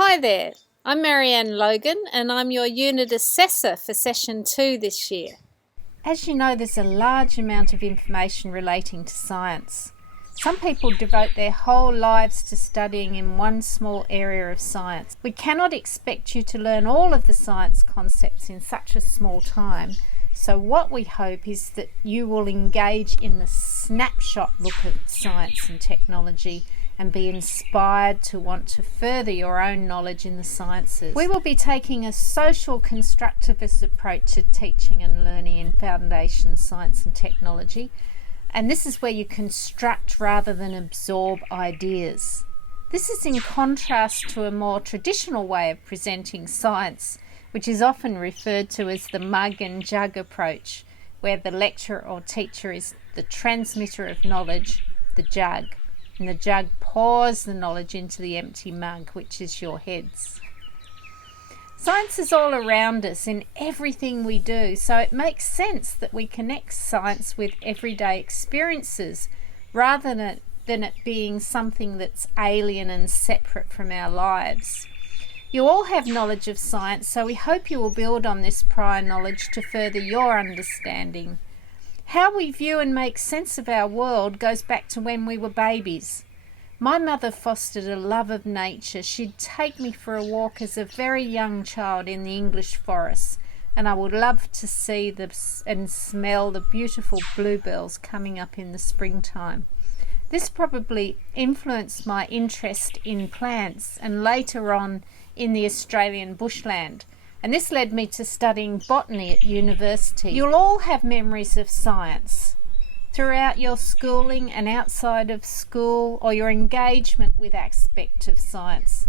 Hi there, I'm Marianne Logan and I'm your unit assessor for Session 2 this year. As you know, there's a large amount of information relating to science. Some people devote their whole lives to studying in one small area of science. We cannot expect you to learn all of the science concepts in such a small time. So what we hope is that you will engage in the snapshot look at science and technology and be inspired to want to further your own knowledge in the sciences. We will be taking a social constructivist approach to teaching and learning in foundation science and technology, and this is where you construct rather than absorb ideas. This is in contrast to a more traditional way of presenting science, which is often referred to as the mug and jug approach, where the lecturer or teacher is the transmitter of knowledge, the jug, and the jug pours the knowledge into the empty mug, which is your heads. Science is all around us in everything we do, so it makes sense that we connect science with everyday experiences rather than it being something that's alien and separate from our lives. You all have knowledge of science, so we hope you will build on this prior knowledge to further your understanding. How we view and make sense of our world goes back to when we were babies. My mother fostered a love of nature. She'd take me for a walk as a very young child in the English forest, and I would love to see and smell the beautiful bluebells coming up in the springtime. This probably influenced my interest in plants and later on in the Australian bushland. And this led me to studying botany at university. You'll all have memories of science throughout your schooling and outside of school, or your engagement with aspect of science.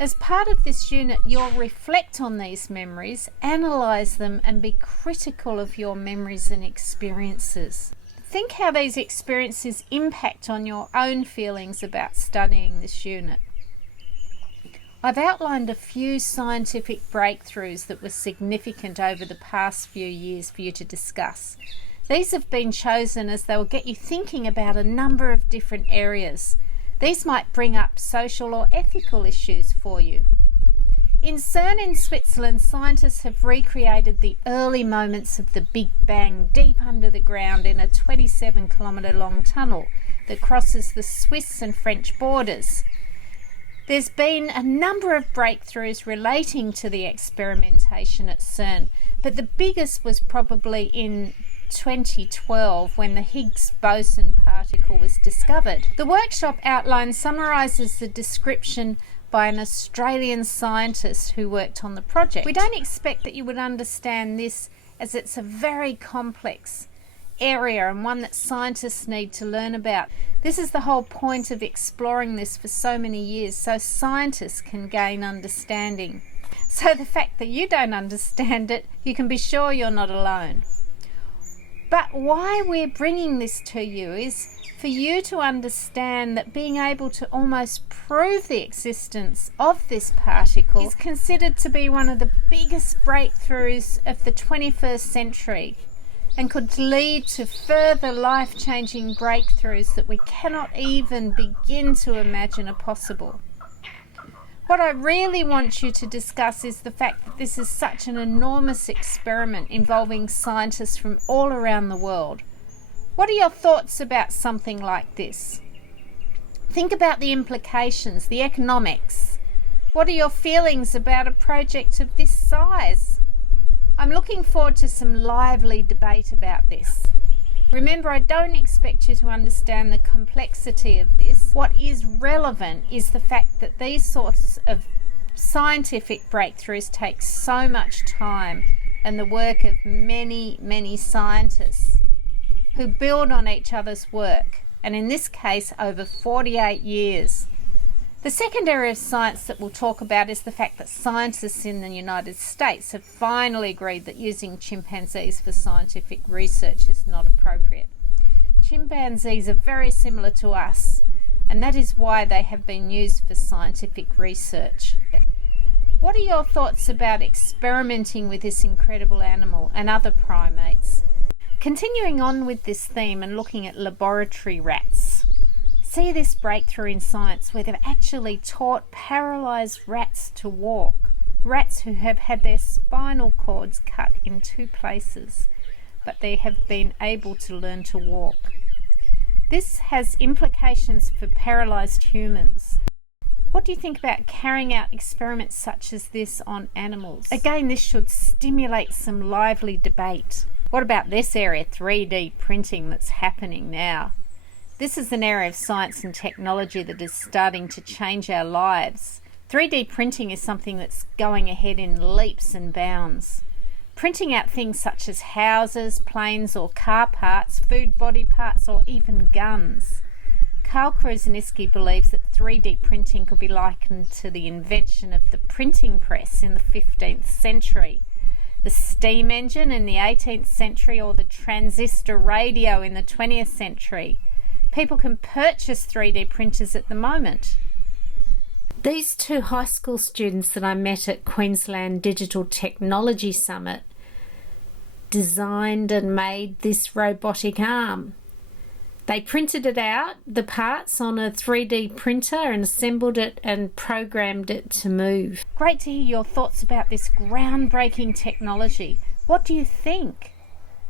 As part of this unit, you'll reflect on these memories, analyse them, and be critical of your memories and experiences. Think how these experiences impact on your own feelings about studying this unit. I've outlined a few scientific breakthroughs that were significant over the past few years for you to discuss. These have been chosen as they will get you thinking about a number of different areas. These might bring up social or ethical issues for you. In CERN in Switzerland, scientists have recreated the early moments of the Big Bang deep under the ground in a 27-kilometre long tunnel that crosses the Swiss and French borders. There's been a number of breakthroughs relating to the experimentation at CERN, but the biggest was probably in 2012 when the Higgs boson particle was discovered. The workshop outline summarises the description by an Australian scientist who worked on the project. We don't expect that you would understand this, as it's a very complex area and one that scientists need to learn about. This is the whole point of exploring this for so many years, so scientists can gain understanding. So the fact that you don't understand it, you can be sure you're not alone. But why we're bringing this to you is for you to understand that being able to almost prove the existence of this particle is considered to be one of the biggest breakthroughs of the 21st century, and could lead to further life-changing breakthroughs that we cannot even begin to imagine are possible. What I really want you to discuss is the fact that this is such an enormous experiment involving scientists from all around the world. What are your thoughts about something like this? Think about the implications, the economics. What are your feelings about a project of this size? I'm looking forward to some lively debate about this. Remember, I don't expect you to understand the complexity of this. What is relevant is the fact that these sorts of scientific breakthroughs take so much time and the work of many, many scientists who build on each other's work, and in this case over 48 years. The second area of science that we'll talk about is the fact that scientists in the United States have finally agreed that using chimpanzees for scientific research is not appropriate. Chimpanzees are very similar to us, and that is why they have been used for scientific research. What are your thoughts about experimenting with this incredible animal and other primates? Continuing on with this theme and looking at laboratory rats, see this breakthrough in science where they've actually taught paralysed rats to walk. Rats who have had their spinal cords cut in 2 places, but they have been able to learn to walk. This has implications for paralysed humans. What do you think about carrying out experiments such as this on animals? Again, this should stimulate some lively debate. What about this area, 3D printing, that's happening now? This is an area of science and technology that is starting to change our lives. 3D printing is something that's going ahead in leaps and bounds. Printing out things such as houses, planes or car parts, food body parts or even guns. Karl Kruseniski believes that 3D printing could be likened to the invention of the printing press in the 15th century, the steam engine in the 18th century, or the transistor radio in the 20th century. People can purchase 3D printers at the moment. These 2 high school students that I met at Queensland Digital Technology Summit designed and made this robotic arm. They printed it out, the parts, on a 3D printer and assembled it and programmed it to move. Great to hear your thoughts about this groundbreaking technology. What do you think?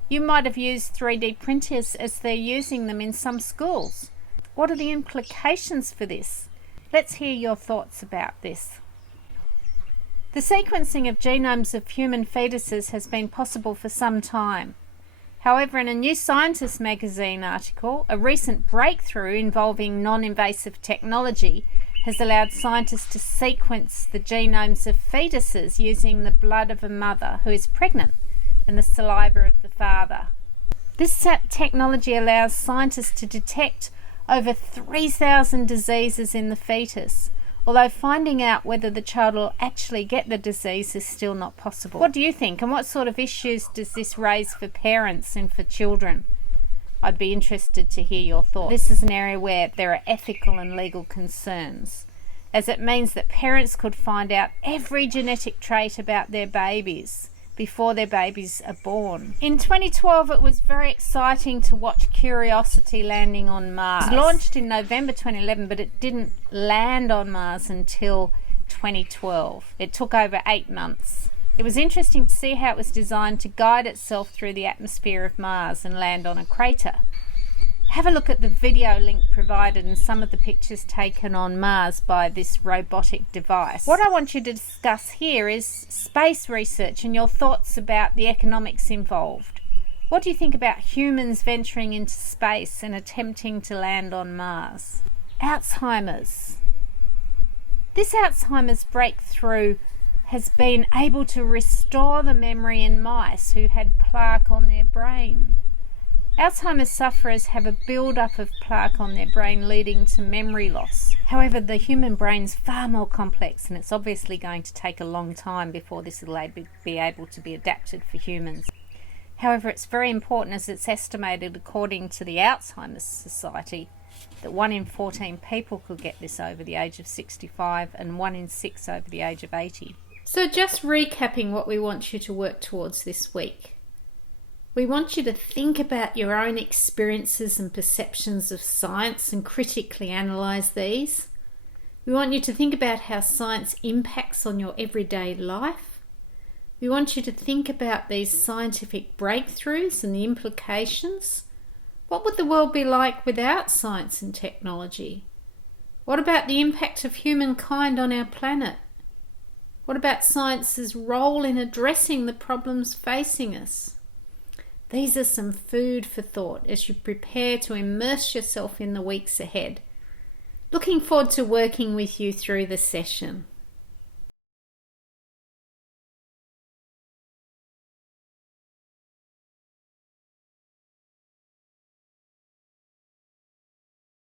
You might have used 3D printers as they're using them in some schools. What are the implications for this? Let's hear your thoughts about this. The sequencing of genomes of human fetuses has been possible for some time. However, in a New Scientist magazine article, a recent breakthrough involving non-invasive technology has allowed scientists to sequence the genomes of fetuses using the blood of a mother who is pregnant and the saliva of the father. This technology allows scientists to detect over 3,000 diseases in the fetus, although finding out whether the child will actually get the disease is still not possible. What do you think, and what sort of issues does this raise for parents and for children? I'd be interested to hear your thoughts. This is an area where there are ethical and legal concerns, as it means that parents could find out every genetic trait about their babies before their babies are born. In 2012, it was very exciting to watch Curiosity landing on Mars. It was launched in November 2011, but it didn't land on Mars until 2012. It took over 8 months. It was interesting to see how it was designed to guide itself through the atmosphere of Mars and land on a crater. Have a look at the video link provided and some of the pictures taken on Mars by this robotic device. What I want you to discuss here is space research and your thoughts about the economics involved. What do you think about humans venturing into space and attempting to land on Mars? Alzheimer's. This Alzheimer's breakthrough has been able to restore the memory in mice who had plaque on their brain. Alzheimer's sufferers have a build-up of plaque on their brain leading to memory loss. However, the human brain's far more complex, and it's obviously going to take a long time before this will be able to be adapted for humans. However, it's very important, as it's estimated according to the Alzheimer's Society, that 1 in 14 people could get this over the age of 65 and 1 in 6 over the age of 80. So just recapping what we want you to work towards this week. We want you to think about your own experiences and perceptions of science and critically analyse these. We want you to think about how science impacts on your everyday life. We want you to think about these scientific breakthroughs and the implications. What would the world be like without science and technology? What about the impact of humankind on our planet? What about science's role in addressing the problems facing us? These are some food for thought as you prepare to immerse yourself in the weeks ahead. Looking forward to working with you through the session.